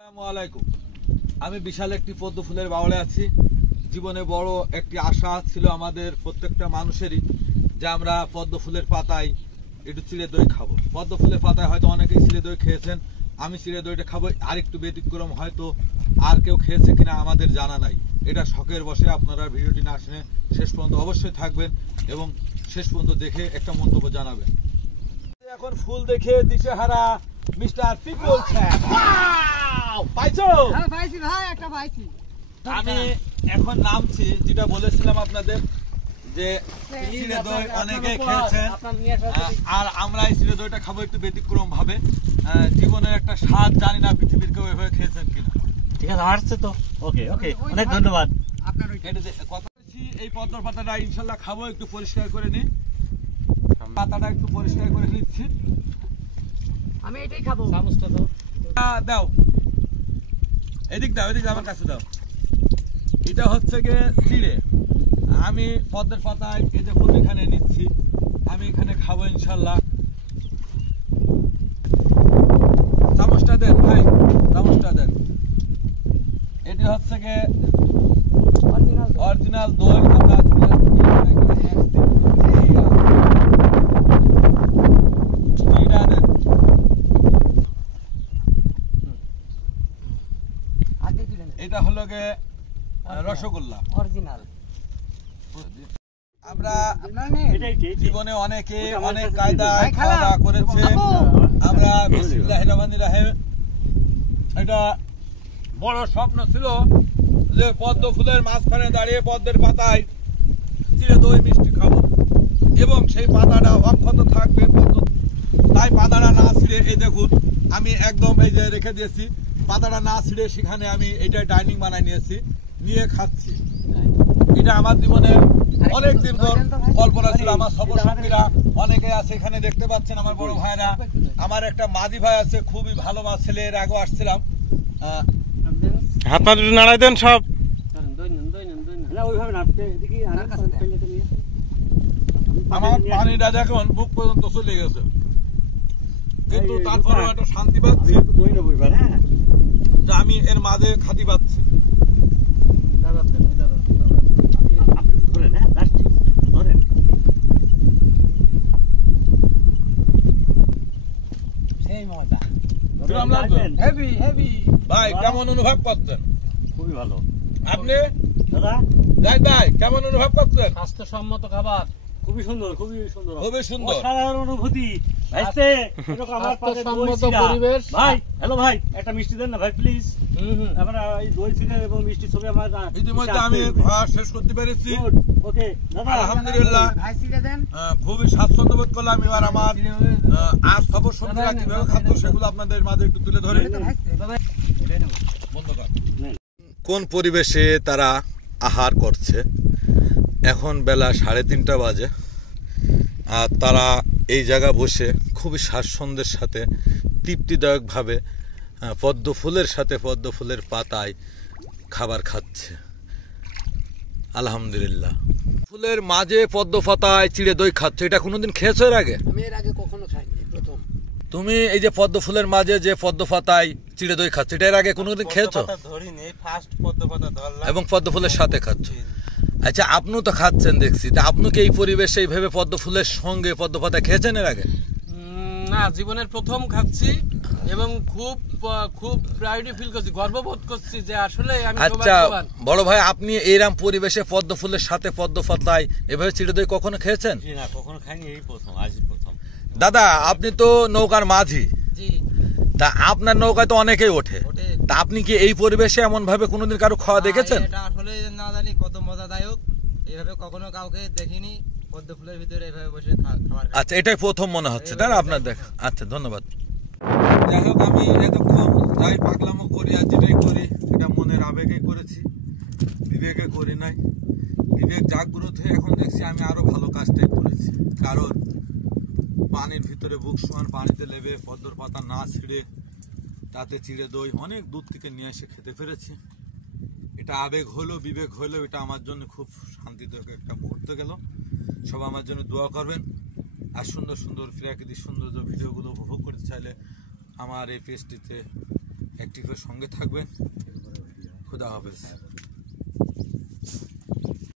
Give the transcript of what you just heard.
আসসালামু আলাইকুম। আমি বিশাল একটি পদ্ম ফুলের বাউলে আছি। জীবনে বড় একটি আশা ছিল আমাদের প্রত্যেকটা মানুষেরই যে আমরা পদ্ম ফুলের পাতায় একটু চিড়ে দই খাবো। পদ্ম ফুলের পাতায় হয়তো অনেকেই চিড়ে দই খেয়েছেন, আমি চিড়ে দইটা খাবো। আরেকটু ব্যতিক্রম, হয়তো আর কেউ খেয়েছে কিনা আমাদের জানা নাই। এটা শখের বসে, আপনারা ভিডিওটি না শুনে শেষ পর্যন্ত অবশ্যই থাকবেন এবং শেষ পর্যন্ত দেখে একটা মন্তব্য জানাবেন। এখন ফুল দেখে দিশেহারা মিস্টার পিপল পাইছো? হ্যাঁ পাইছি ভাই, একটা পাইছি। আমি এখন নামছি, যেটা বলেছিলাম আপনাদের যে চিড়ে দই অনেকে খেয়েছেন, আর আমরা এই চিড়ে দইটা খাবো একটু ব্যতিক্রম ভাবে। জীবনের একটা স্বাদ, জানি না পৃথিবীর কেউ এভাবে খেয়েছেন কিনা। ঠিক আছে, আসছে তো। ওকে ওকে, অনেক ধন্যবাদ। আপনার কথা বলছি, এই পদ্মর পাতাটা ইনশাল্লাহ খাবো। একটু পরিষ্কার করে নি, পাতাটা একটু পরিষ্কার করে নিচ্ছি। আমি এটাই খাবো। চামচটা দাও। দাও, এদিক দাও, এদিক আমার কাছে দাও। এটা হচ্ছে গিয়ে চিড়ে। আমি পদ্মের পাতায় এই যে ফুল এখানে নিচ্ছি, আমি এখানে খাবো ইনশাল্লাহ। চামচটা দেন ভাই, চামচটা দেন। এটি হচ্ছে গিয়ে অরিজিনাল দই। আমরা এটা হলো গে রসগোল্লা অরিজিনাল। আমরা এটাই ঠিক। জীবনে অনেকে অনেক কায়দায় খাওয়া দাওয়া করেছেন। আমরা বিসমিল্লাহির রহমানির রহিম, এটা বড় স্বপ্ন ছিল যে পদ্ম ফুলের মাঝখানে দাঁড়িয়ে পদ্মের পাতায় চিড়ে দই মিষ্টি খাবো এবং সেই পাতাটা অক্ষত থাকবে। তাই পাতাটা না ছিঁড়ে, এই দেখুন আমি একদম এই যে রেখে দিয়েছি, পাতাটা না ছিঁড়ে সেখানে আমি এটা ডাইনিং বানাই নিয়েছি, নিয়ে খাচ্ছি। এটা আমার জীবনে অনেক দিন ধর কল্পনা ছিল। আমার সফর সঙ্গীরা অনেকে আছে, এখানে দেখতে পাচ্ছেন আমার বড় ভাইরা। আমার একটা মাদি ভাই আছে, খুবই ভালো মাছ ছেলে, এর আগেও আসছিলাম। হাত পা দুটো নাড়াই দেন সব। আমার পানিটা দেখুন বুক পর্যন্ত চলে গেছে, কিন্তু তারপরে একটা শান্তি পাচ্ছি যে আমি এর মাঝে খাতি পাচ্ছি। ভাই কেমন অনুভব করছেন? খুবই ভালো। আপনি দাদা জাহিদ ভাই কেমন অনুভব করছেন? স্বাস্থ্যসম্মত খাবার, খুবই সুন্দর, খুবই সুন্দর, খুবই সুন্দর, অসাধারণ অনুভূতি। ভাইস্তে এরকম আমার পাশে দই চিড়া। ভাই হ্যালো ভাই, একটা মিষ্টি দেন না ভাই প্লিজ। আমরা এই দই চিড়া এবং মিষ্টি ছবি আমার ইতিমধ্যে আমি খাওয়া শেষ করতে পেরেছি। ওকে দাদা, আলহামদুলিল্লাহ ভাই সিটা দেন। খুবই স্বাচ্ছন্দ্য বোধ করলাম। এবার আমার আজ খবর সঙ্গীরা কিভাবে খাদ্য সেগুলো আপনাদের মাঝে একটু তুলে ধরে। কোন পরিবেশে তারা আহার করছে? এখন বেলা 3:30 বাজে, আর তারা এই জায়গা বসে খুবই স্বাচ্ছন্দ্যের সাথে তৃপ্তিদায়কভাবে পদ্ম ফুলের সাথে পদ্ম ফুলের পাতায় খাবার খাচ্ছে। আলহামদুলিল্লাহ। ফুলের মাঝে পদ্ম পাতায় চিড়ে দই খাচ্ছ, এটা কোনোদিন খেয়েছো এর আগে? আমি এর আগে কখনো খাইনি, প্রথম। তুমি এই যে পদ্ম ফুলের মাঝে যে পদ্ম পাতায় চিড়ে দই খাচ্ছ, এটা এর আগে কোনোদিন খেয়েছো? এবং পদ্ম ফুলের সাথে খাচ্ছ। আচ্ছা, আপনিও তো খাচ্ছেন দেখছি, তা আপনি কি এই পরিবেশে এইভাবে পদ্ম ফুলের সঙ্গে পদ্ম পাতা খেয়েছেন এর আগে? না, জীবনের প্রথম খাচ্ছি এবং খুব খুব প্রাউডি ফিল করছি, গর্ববোধ করছি যে আসলে আমি আচ্ছা বড় ভাই, আপনি এইরকম পরিবেশে পদ্ম ফুলের সাথে পদ্ম পাতায় এভাবে চিড়ে দই কখনো খেয়েছেন? না কখনো খাইনি, এই প্রথম, আজ প্রথম। দাদা, আপনি তো নৌকার মাঝি, জি। তা আপনার নৌকায় তো অনেকেই ওঠে, তা আপনি কি এই পরিবেশে এমন ভাবে কোনোদিন কারো খাওয়া দেখেছেন? এটা আসলে না জানি কত মজাদায়ক, এইভাবে কখনো কাউকে দেখিনি পদ্ম ফুলের ভিতরে এইভাবে বসে খাবার। আচ্ছা, এটাই প্রথম মনে হচ্ছে, তাই না আপনার দেখা? আচ্ছা, ধন্যবাদ। যাই হোক, আমি এতক্ষণ যাই পাগলামো করি আর যেটাই করি এটা মনের আবেগে করেছি, বিবেকে করি নাই। বিবেক জাগ্রত হয়ে এখন দেখছি আমি আরো ভালো কাজটাই করেছি, কারণ পানির ভিতরে বুক সমান পানিতে লেবে পদ্মর পাতা না ছিঁড়ে তাতে চিড়ে দই অনেক দূর থেকে নিয়ে এসে খেতে পেরেছি। এটা আবেগ হলো, বিবেক হলো, এটা আমার জন্য খুব শান্তিদায়ক একটা মুহূর্ত গেল। সবাই আমার জন্য দোয়া করবেন। আর সুন্দর সুন্দর প্রাকৃতিক সৌন্দর্য ভিডিওগুলো উপভোগ করতে চাইলে আমার এই পেজটিতে অ্যাক্টিভের সঙ্গে থাকবেন। খুদা হাফেজ।